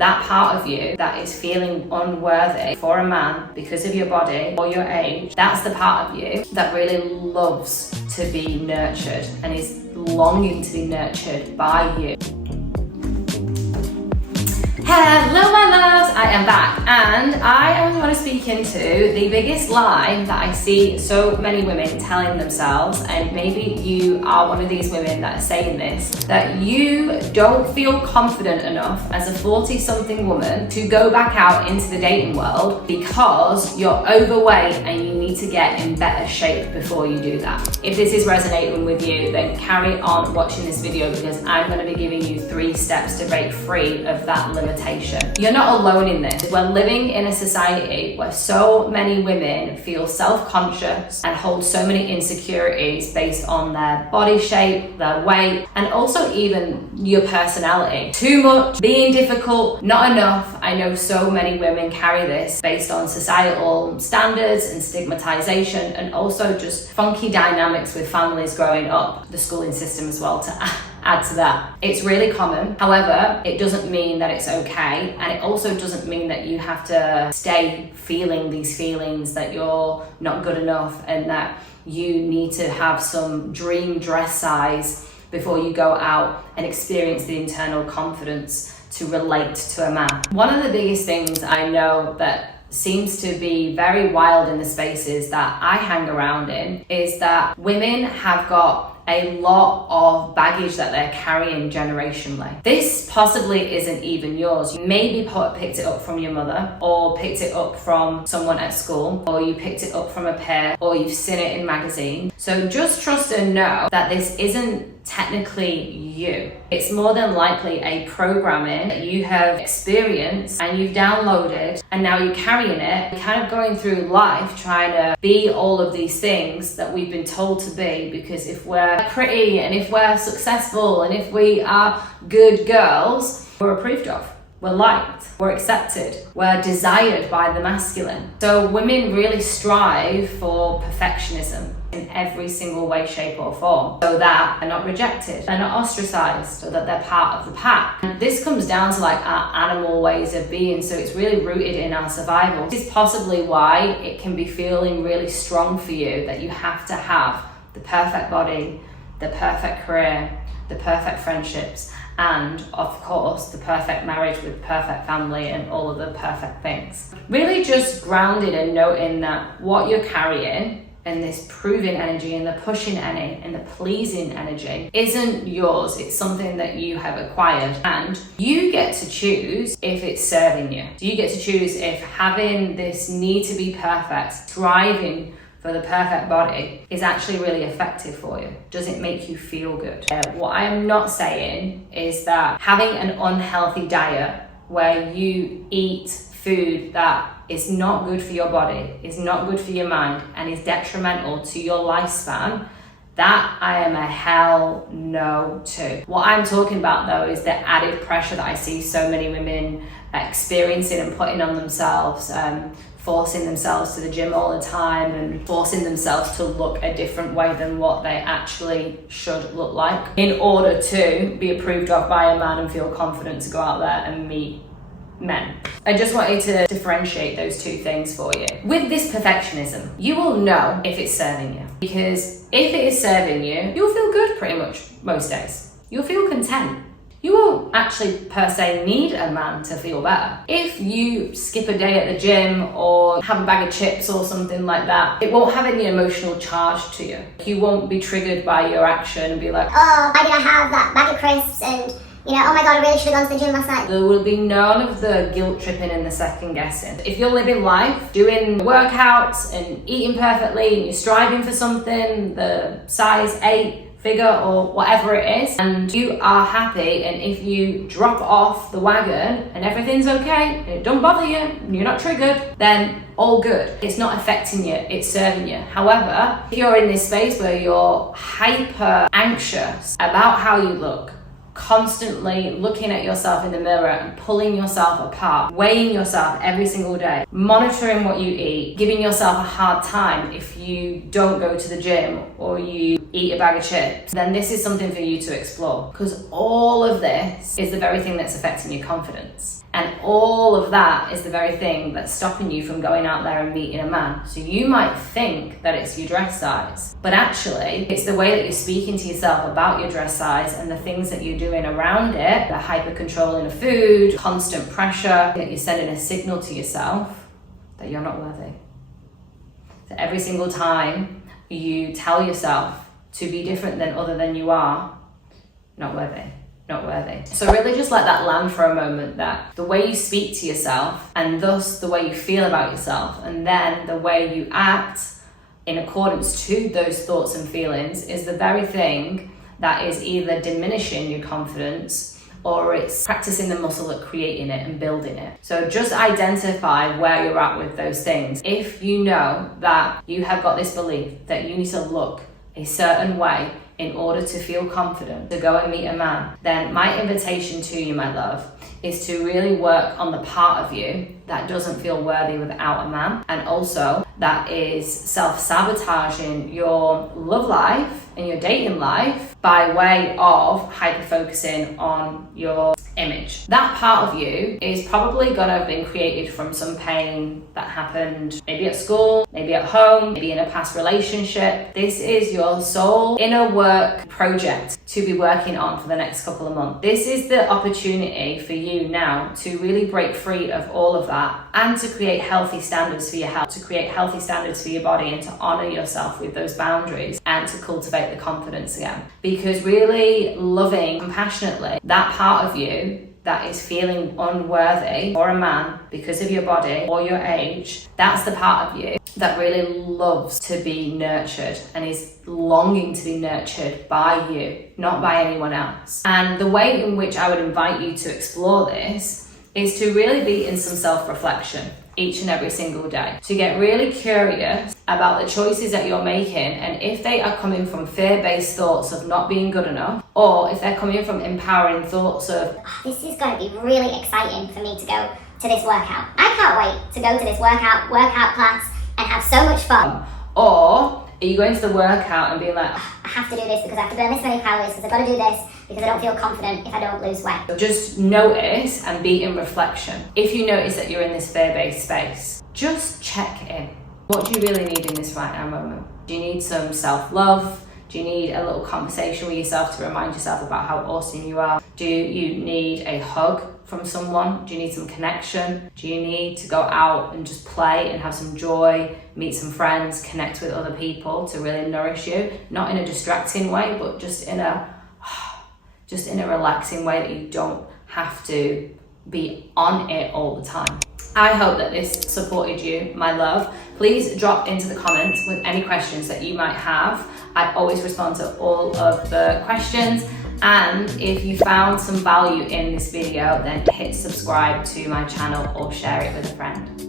that part of you that is feeling unworthy for a man because of your body or your age, that's the part of you that really loves to be nurtured and is longing to be nurtured by you. Hello my loves, I am back and I am going to speak into the biggest lie that I see so many women telling themselves, and maybe you are one of these women that are saying this, that you don't feel confident enough as a 40-something woman to go back out into the dating world because you're overweight and you need to get in better shape before you do that. If this is resonating with you, then carry on watching this video because I'm going to be giving you 3 steps to break free of that limitation. You're not alone in this. We're living in a society where so many women feel self-conscious and hold so many insecurities based on their body shape, their weight, and also even your personality. Too much, being difficult, not enough. I know so many women carry this based on societal standards and stigmatization, and also just funky dynamics with families growing up, the schooling system as well to add to that. It's really common. However, it doesn't mean that it's okay, and it also doesn't mean that you have to stay feeling these feelings that you're not good enough and that you need to have some dream dress size before you go out and experience the internal confidence to relate to a man. One of the biggest things I know that seems to be very wild in the spaces that I hang around in is that women have got a lot of baggage that they're carrying generationally. This possibly isn't even yours. You maybe picked it up from your mother, or picked it up from someone at school, or you picked it up from a peer, or you've seen it in magazines. So just trust and know that this isn't technically you. It's more than likely a programming that you have experienced and you've downloaded, and now you're carrying it, you're kind of going through life trying to be all of these things that we've been told to be, because if we're pretty and if we're successful and if we are good girls, we're approved of. We're liked, we're accepted, we're desired by the masculine. So women really strive for perfectionism in every single way, shape or form, so that they're not rejected, they're not ostracized, so that they're part of the pack. And this comes down to like our animal ways of being, so it's really rooted in our survival. This is possibly why it can be feeling really strong for you that you have to have the perfect body, the perfect career, the perfect friendships, and of course the perfect marriage with perfect family and all of the perfect things. Really just grounded and noting that what you're carrying and this proving energy and the pushing energy and the pleasing energy isn't yours. It's something that you have acquired, and you get to choose if it's serving you. You get to choose if having this need to be perfect, striving for the perfect body is actually really effective for you. Does it make you feel good? What I am not saying is that having an unhealthy diet where you eat food that is not good for your body, is not good for your mind, and is detrimental to your lifespan, that I am a hell no to. What I'm talking about though is the added pressure that I see so many women experiencing and putting on themselves, forcing themselves to the gym all the time and forcing themselves to look a different way than what they actually should look like in order to be approved of by a man and feel confident to go out there and meet men. I just wanted to differentiate those two things for you. With this perfectionism, you will know if it's serving you, because if it is serving you, you'll feel good pretty much most days. You'll feel content. You won't actually per se need a man to feel better. If you skip a day at the gym or have a bag of chips or something like that, it won't have any emotional charge to you. You won't be triggered by your action and be like, oh, why did I have that bag of crisps, and you know, oh my god, I really should have gone to the gym last night. There will be none of the guilt tripping and the second guessing. If you're living life, doing workouts and eating perfectly, and you're striving for something, the size 8 figure or whatever it is, and you are happy, and if you drop off the wagon and everything's okay and it don't bother you and you're not triggered, then all good. It's not affecting you, it's serving you. However, if you're in this space where you're hyper anxious about how you look, constantly looking at yourself in the mirror and pulling yourself apart, weighing yourself every single day, monitoring what you eat, giving yourself a hard time if you don't go to the gym or you eat a bag of chips, then this is something for you to explore, because all of this is the very thing that's affecting your confidence. And all of that is the very thing that's stopping you from going out there and meeting a man. So you might think that it's your dress size, but actually it's the way that you're speaking to yourself about your dress size and the things that you're doing around it, the hyper controlling of food, constant pressure, that you're sending a signal to yourself that you're not worthy. So every single time you tell yourself to be different than other than you are, not worthy. Not worthy. So really just let that land for a moment, that the way you speak to yourself and thus the way you feel about yourself and then the way you act in accordance to those thoughts and feelings is the very thing that is either diminishing your confidence or it's practicing the muscle at creating it and building it. So just identify where you're at with those things. If you know that you have got this belief that you need to look a certain way in order to feel confident to go and meet a man, then my invitation to you, my love, is to really work on the part of you that doesn't feel worthy without a man, and also that is self-sabotaging your love life and your dating life by way of hyper-focusing on your image. That part of you is probably gonna have been created from some pain that happened maybe at school, maybe at home, maybe in a past relationship. This is your soul inner work project to be working on for the next couple of months. This is the opportunity for you now to really break free of all of that and to create healthy standards for your health, to create healthy standards for your body and to honor yourself with those boundaries and to cultivate the confidence again. Because really loving compassionately that part of you that is feeling unworthy for a man because of your body or your age, that's the part of you that really loves to be nurtured and is longing to be nurtured by you, not by anyone else. And the way in which I would invite you to explore this is to really be in some self-reflection each and every single day. To get really curious about the choices that you're making and if they are coming from fear-based thoughts of not being good enough or if they're coming from empowering thoughts of, this is going to be really exciting for me to go to this workout. I can't wait to go to this workout class and have so much fun. Or are you going to the workout and being like, I have to do this because I have to burn this many calories because I've got to do this because I don't feel confident if I don't lose weight. just notice and be in reflection. If you notice that you're in this fear-based space, just check in. What do you really need in this right now moment? Do you need some self-love? Do you need a little conversation with yourself to remind yourself about how awesome you are? Do you need a hug from someone? Do you need some connection? Do you need to go out and just play and have some joy, meet some friends, connect with other people to really nourish you? Not in a distracting way, but just in a relaxing way that you don't have to be on it all the time. I hope that this supported you, my love. Please drop into the comments with any questions that you might have. I always respond to all of the questions. And if you found some value in this video, then hit subscribe to my channel or share it with a friend.